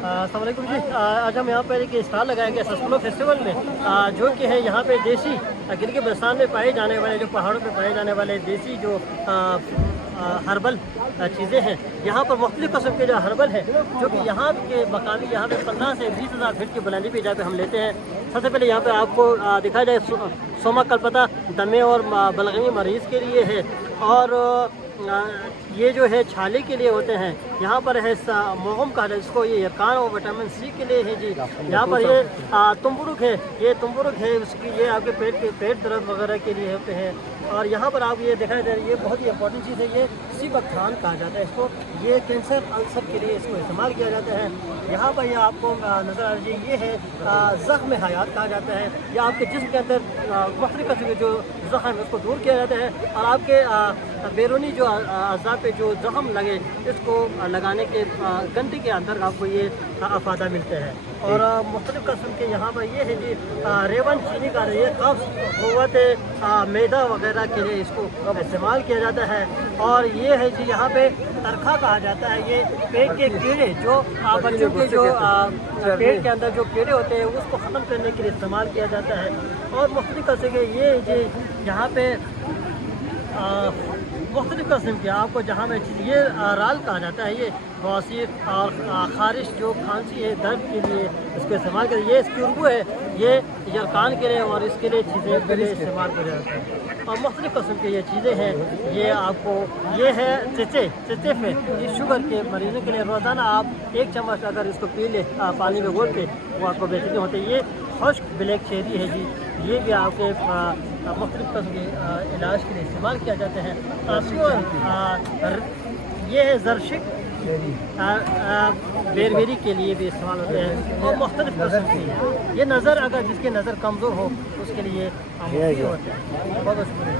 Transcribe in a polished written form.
अस्सलाम वालेकुम जी। आज हम यहाँ पर एक स्टॉल लगाया गया सस्कुलो फेस्टिवल में, जो कि है यहाँ पे देसी गिलगित बल्तिस्तान में पाए जाने वाले, जो पहाड़ों पे पाए जाने वाले देसी जो हर्बल चीज़ें हैं। यहाँ पर मुख्तलिफ़ किस्म के जो हर्बल है, जो कि यहाँ के मकामी यहाँ पे 15 से 20 हज़ार फीट की बुलंदी पे जहाँ पे हम लेते हैं। सबसे पहले यहाँ पे आपको दिखाया जाए सोमा कलपता दमे और बलगमी मरीज़ के लिए है, और ये जो है छाले के लिए होते हैं। यहाँ पर है मोहम का, इसको ये कान और विटामिन सी के लिए है जी। यहाँ पर ये तुम्बुरुक है, ये तुम्बुरुक है उसकी, ये आपके पेट दर्द वगैरह के लिए होते हैं। और यहाँ पर आप ये दिखाई दे रही है, ये बहुत ही इंपॉर्टेंट चीज़ है, ये सीबकथान कहा जाता है इसको। ये कैंसर अल्सर के लिए इसको इस्तेमाल किया जाता है। यहाँ पर ये आपको नज़र आ रही है, ये है ज़ख्म हयात कहा जाता है। यह आपके जिस्म के अंदर मुख्तलिफ़ किस्म के जो ज़ख्म है उसको दूर किया जाता है, और आपके बैरूनी जो अज़ा पे जो ज़ख्म लगे इसको लगाने के घंटे के अंदर आपको ये अफादा मिलते हैं। और मुख्तलिफ़ किस्म के यहाँ पर ये है जी रेवन चीनी का, ये कब्ज़ क़ुव्वत मैदा वगैरह के लिए इसको इस्तेमाल किया जाता है। और ये है जी यहाँ पे तरखा कहा जाता है, ये पेट के कीड़े जो बच्चों के जो पेट के अंदर जो कीड़े होते हैं उसको ख़त्म करने के लिए इस्तेमाल किया जाता है। और मुख्तलिफ़ किस्म के ये जी यहाँ पे मुख्तलिफ़ किस्म के आपको जहाँ में ये राल कहा जाता है, ये बवासीर और ख़ारिश जो खांसी है दर्द के लिए इसको इस्तेमाल करें। ये इसकी उर्बू है, ये यरकान के लिए और इसके लिए चीज़ें के लिए इस्तेमाल किया जाता है। और मुख्तलिफ़ किस्म की ये चीज़ें हैं। ये आपको ये है चचे में, ये शुगर के मरीज़ों के लिए रोज़ाना आप 1 चम्मच अगर इसको पी ले पानी में घोल के, वो आपको बेहतरीन होते हैं। ये खुश्क ब्लैक चेरी है जी, ये भी आपके मुख्तलिफ़ किस्म के इलाज के लिए इस्तेमाल किया जाता है। ये है जरशिक बेरवेरी के लिए भी इस्तेमाल होते हैं, और मुख्तलिफ़ किस्म की ये नज़र, अगर जिसकी नज़र कमज़ोर हो उसके लिए होते हैं। बहुत बहुत शुक्रिया।